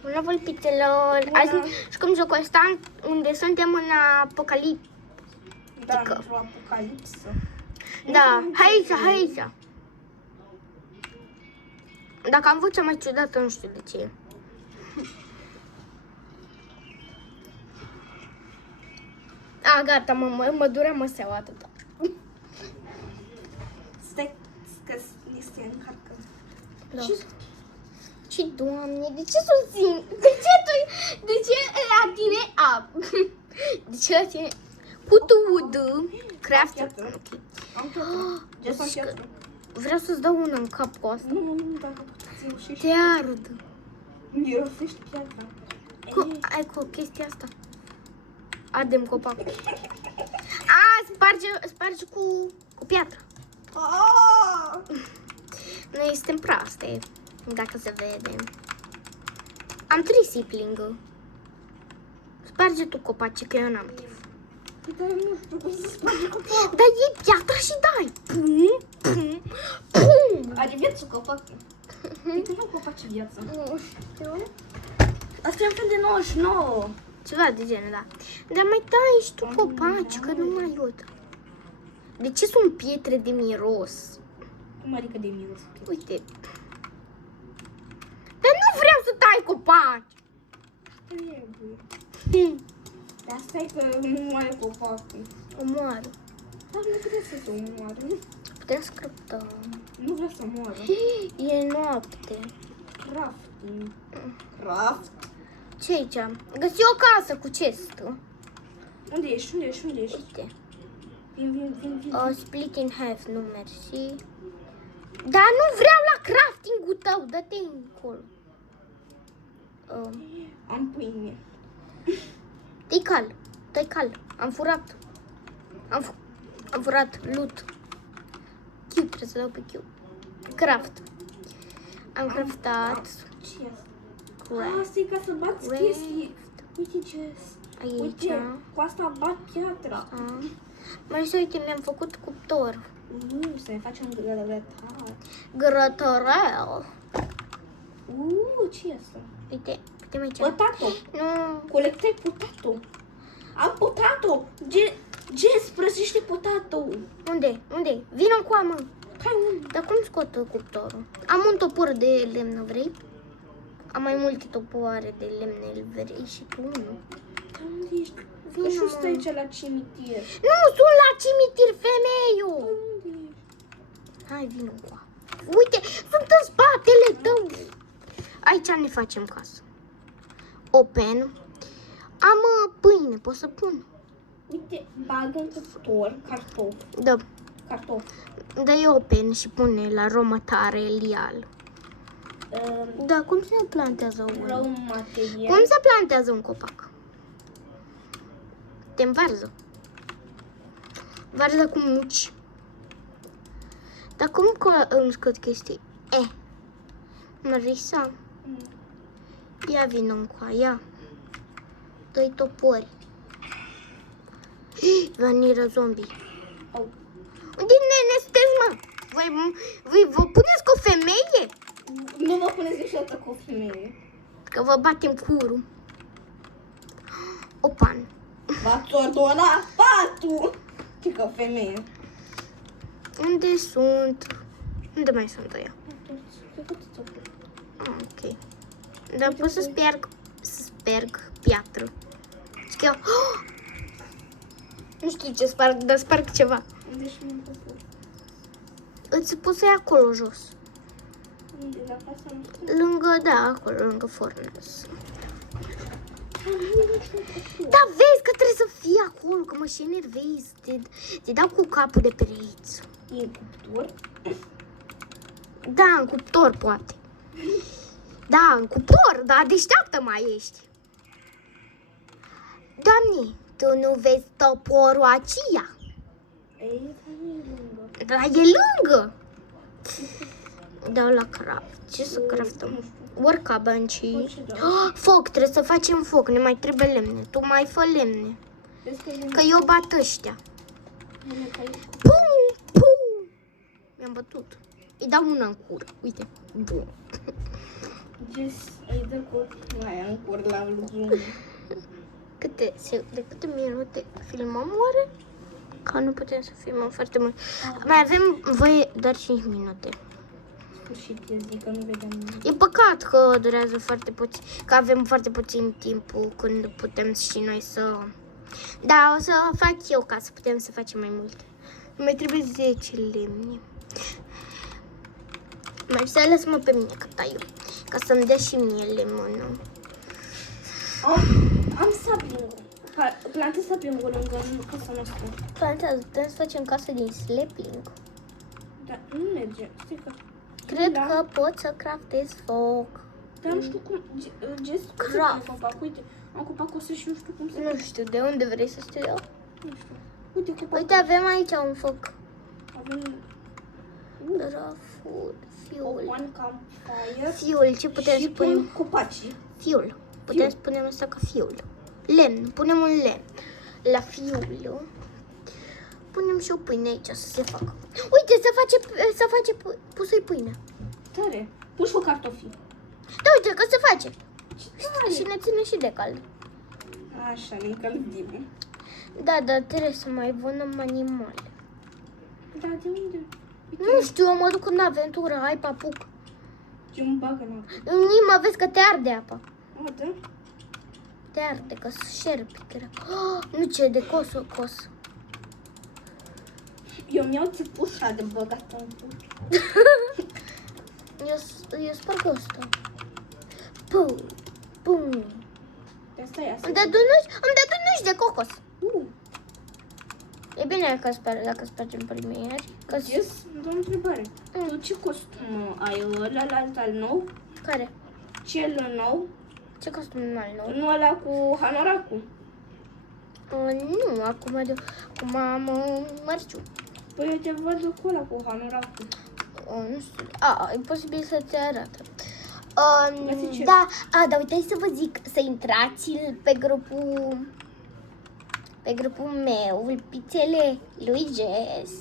Bună, vulpitelor! Azi jucăm jocul ăsta unde suntem în apocalipsă. Da, într-o apocalipsă. Da, hai aici. Dacă am vocea mai ciudată, nu știu de ce. A, gata, mă durea măseaua atâta. Stai că este încarcă. Da. Și Și, Doamne, de ce sunt singur? De ce la tine de ce la tine Wood craft? am tot. Ce să piatră? Vreau să-ți dau una în cap cu asta. Nu, dacă ți reușești. Te ard. Mirosești piatra. Ai cu chestia asta. Ardem copacul. Sparge cu piatră. Noi suntem proaste, dacă se vede. Am 3 sipling. Sparge tu copaci, că eu n-am chef. Dar nu știu cum să sparge copacul. Dar iei piatra și dai. Pum, pum, pum. Are viață copacul. De când au copaci viață? Nu știu. Asta e un fel de 99. Ceva de genul, da. Dar mai dai și tu copaci, că nu mai iut. De ce sunt pietre de miros? Cum adică de miros? Uite. Dar nu vreau să tai copaci. Trebuie. Dar stai că nu are copacul. Omoară. Dar nu trebuie să se omoare. Putem să crăptăm. Nu vrea să moară. E noapte. Crafting. Craft? Ce aici? Găsi o casă cu chest. Unde ești? Unde ești? Unde ești? Uite. Vin. Split in half, nu mersi. Dar nu vreau la crafting-ul tău, dă-te încolo. Am pâine. Dă-i cal. Am furat. Am furat loot. Q, trebuie să dau pe Q. Craft. Am craftat. Ce e asta? Craft. Asta e ca să bați chestii. Uite ce Aici. Uite, cu asta bat piatra. Mai să uite, mi-am făcut cuptor. Nu, să ne facem grătar. Grătărel. Ce e asta? Uite aici. Potato. Nu. Colectai potato. Am potato. Jess, prăsește potato. Unde? Vino cu amă. Hai unde? Dar cum scot cuptorul? Am un topor de lemn, vrei? Am mai multe topoare de lemne, vrei și tu unul? Unde ești? Vino, Că și mă. stai aici la cimitir. Nu, sunt la cimitir, femeiu! Unde ești? Hai, vino cu amă. Uite, sunt în spatele tău. Aici ne facem casă. Open. Am pâine, pot să pun. Uite, bag în cuptor cartofi. Da. Cartofi. Dă-i open și pune la romatare lial. Da, cum se plantează unul? Rău material. Cum se plantează un copac? Te învarză. Varză cu muci. Dar cum îmi scot chestii? Marisa, ia vină încoa, ia. Dă-i topori. Vaniră zombie. Au. Unde ne sunteți, mă? Voi vă puneți cu o femeie? Nu mă puneți niciodată cu o femeie. Că vă batem curul. Opan. V-ați ordonat patul. Ce că o femeie. Unde sunt? Unde mai sunt ăia? Ok. Dar pot să sperg piatră. Și că eu... Nu știu ce sparg, dar sparg ceva. Unde și mi-am păsut? Îți pus să-i acolo jos. Unde? La casa noastră? Lângă, da, acolo, lângă furnace. Da, vezi că trebuie să fii acolo, că mă și enervezi. Te dau cu capul de pereți. E în cuptor? Da, în cuptor, poate. Da, în cuptor, dar deșteaptă mai ești. Doamne, tu nu vezi toporul aceea? Ei, nu e lungă. Dar e lângă. Dau la craft. Ce să craftăm? Workbench. Foc, trebuie să facem foc, ne mai trebuie lemne. Tu mai fă lemne. Că eu bat ăștia. Pum, pum. Mi-am bătut. Îi dau una în cură. Uite. Bun. Jess, îi dă cu aia. focuri la Zoom. De câte minute filmăm oare? Că nu putem să filmăm foarte mult. Mai avem voie doar 5 minute. Sfârșit, eu zic că nu vedem nimic. E păcat că durează foarte puțin, că avem foarte puțin timp când putem și noi să... Da, o să fac eu ca să putem să facem mai multe. Mai trebuie 10 lemne. Marcel, lasă-mă pe mine că tai eu, ca să-mi dea și mie lemnul. Am saplingul. Plantez saplingul lângă casa noastră. Plantează, putem să facem casă din sapling. Dar nu merge. Stai că... Cred Da. că pot să craftez foc. Dar nu știu cum... Jess, cum se Craft. pune copac? Uite, am copacul ăsta și nu știu cum se... Nu știu, de unde vrei să știu eu? Nu știu. Uite, copacul. Uite, avem aici un foc. Avem... Food, fuel. One campfire. Fuel, ce putem și spune? pun copacii. Fuel. Putem spune asta ca fuel. Lemn, punem un lemn. La fuel punem și o pâine aici să se facă. Uite, să face pusui pâine. Tare. Pun și o cartofii. Da, uite că se face. Ce tare. Și ne ține și de cald. Așa, ne încălzim. Da, dar trebuie să mai vânăm animale. Da, de unde? Uite, Nu știu, eu mă duc în aventură, hai papuc. eu îmi bag în apă. În Nima, vezi că te arde apa. A, da? Te arde, că șerpi. Nu ce, de cos. Eu mi-au țipușa de băgat în pul. Eu sparg ăsta. Pum, pum. De asta e asta. Îmi dă dunuși de cocos. E bine dacă spargem primieri. Că Yes, îmi dă o întrebare. Tu ce costum ai? Ăla al nou? Care? Cel nou? Ce costum al nou? Nu ăla cu hanoracul. Nu, acum am mărciu. Păi eu te văd cu ăla cu hanoracul. Nu știu. E posibil să te arată. Găsi ce? Da, dar uite să vă zic să intrați pe grupul meu, pițele lui Jess.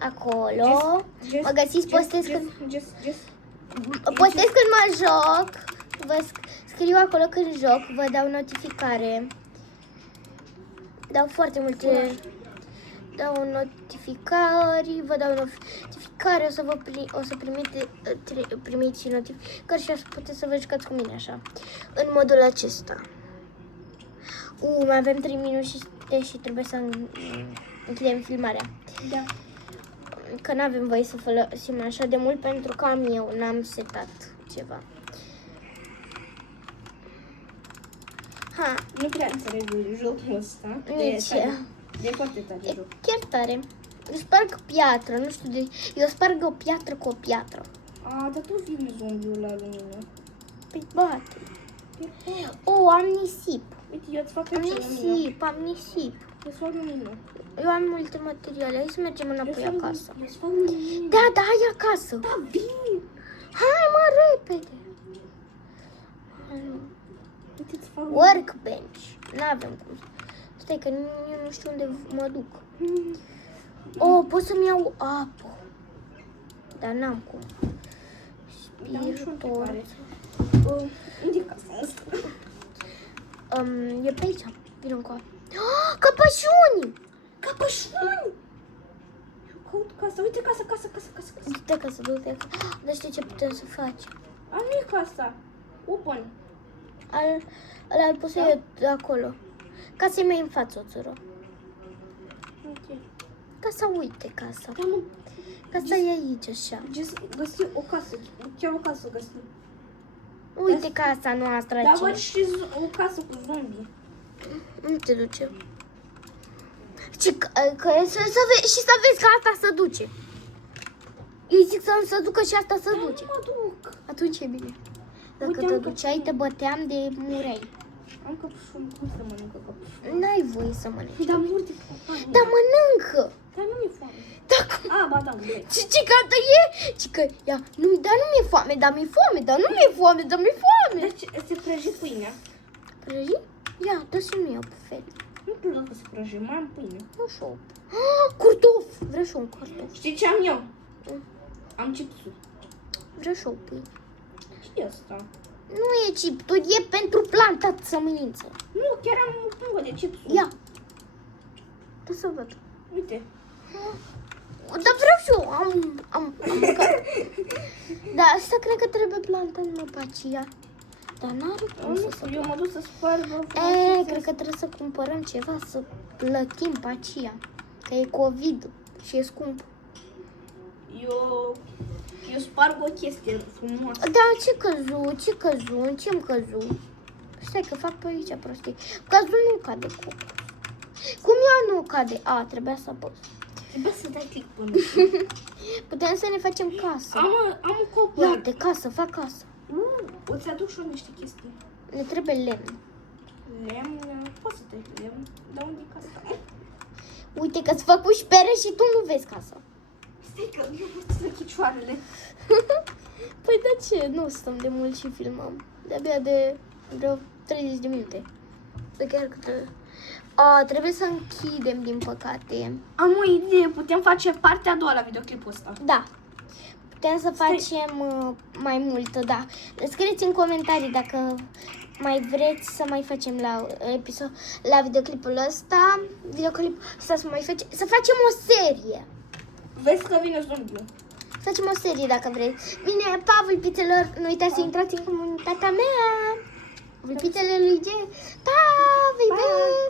Acolo mă găsiți, postez când mă joc. Vă scriu acolo când joc, vă dau notificare. Dau foarte multe. Dau notificări, vă dau notificare, o să primiți și notificări și puteți să vă jucați cu mine așa, în modul acesta. Mai avem 3 minute și trebuie să închidem filmarea. Da. Că nu avem voie să folosim așa de mult pentru că n-am setat ceva. Nu prea înțeleg jocul ăsta. Nici eu. E foarte tare E joc. chiar tare. Eu sparg piatră, nu știu de... Eu sparg o piatră cu o piatră. Dar tu vine zombiul la lumină. Păi bate. Am nisip. Uite, eu îți fac Am aici lumină. nisip, am nisip. Eu îți fac lumină. Eu am multe materiale. Hai să mergem înapoi acasă. Eu îți fac lumină. Da, hai acasă. Da, vin. Hai, mă, repede. Uite, îți fac lumină. Workbench. N-avem cum. Stai că eu nu știu unde mă duc. Pot să-mi iau apă. Dar n-am cum. Spiritor. Unde e casa asta? E pe aici. Vino încoa. Căpășuni! Căpășuni! Eu caut casa. Uite casa. Du-te acasă, du-te acasă. Dar știi ce putem să facem? Nu e casa. Open. Ăla îl pus eu de acolo. Casa e mai în față, o țără. Ok. Casa, uite casa. Da, nu. Casa e aici, așa. Găsi o casă. Chiar o casă găsi. Uite casa noastră Da, aici. văd și o casă cu zombi. Nu te duce. Și să vezi că asta se duce. Eu zic să nu se ducă și asta se duce. Nu mă duc. Atunci e bine. Dacă Uite, te am duceai, te băteam de mureai. Am căpșun. Cum să mănâncă căpșun? N-ai voie să mănânci. Dar mor de foame. Dar mănâncă. Dar nu mi-e foame. Dacă... Ba da, vrei. Ce gata e? Cică, ia, nu, dar nu mi-e foame, dar mi-e foame, dar nu mi-e foame, dar mi-e foame. Dar se prăji pâinea. Prăji? Ia, dă să nu iau pe fel. Nu știu dacă se prăji, mai am pâine. Nu știu. Curtof! Vreau și un curtof. Știi ce am eu? Am chipsuri. Vreau și o pâine. Știi asta? Nu e chipturi, e pentru plantat sămânță. Nu, chiar am o pungă de chipsuri. Ia. Da să văd. Uite. Dar vreau și eu. Am mâncat. Da, asta cred că trebuie plantat în opacia. Dar n-are cum să se... Eu mă duc să sparg. Cred că trebuie să cumpărăm ceva, să plătim pe aceea. Că e COVID și e scump. Eu sparg o chestie frumoasă. Da, ce-mi căzu? Stai că fac pe aici prostii. Cazul nu cade cu. Cum ea nu cade? A, trebuia să apăs. Trebuie să dai click pe mine. Putem să ne facem casă. Am un copăr. Ia de casă, fac casă. Îți aduc și eu niște chestii. Ne trebuie lemn. Lemn, poți să dai lemn. Dar unde e casa? Uite că-ți făcut șpere și tu nu vezi casa. Stai că eu vreau să chicioarele. Păi de ce? Nu stăm de mult și filmăm. De-abia de vreo 30 de minute. De chiar câte... trebuie să închidem, din păcate. Am o idee, putem face partea a doua la videoclipul ăsta. Da. Putem să facem mai mult, da. Scrieți în comentarii dacă mai vreți să mai facem la videoclipul ăsta. Să facem o serie. Vezi că vine zombiul. Să facem o serie dacă vreți. Bine, pa, vulpițelor, nu uitați să intrați în comunitatea mea. Vulpițele lui G. Pa, vă iubesc!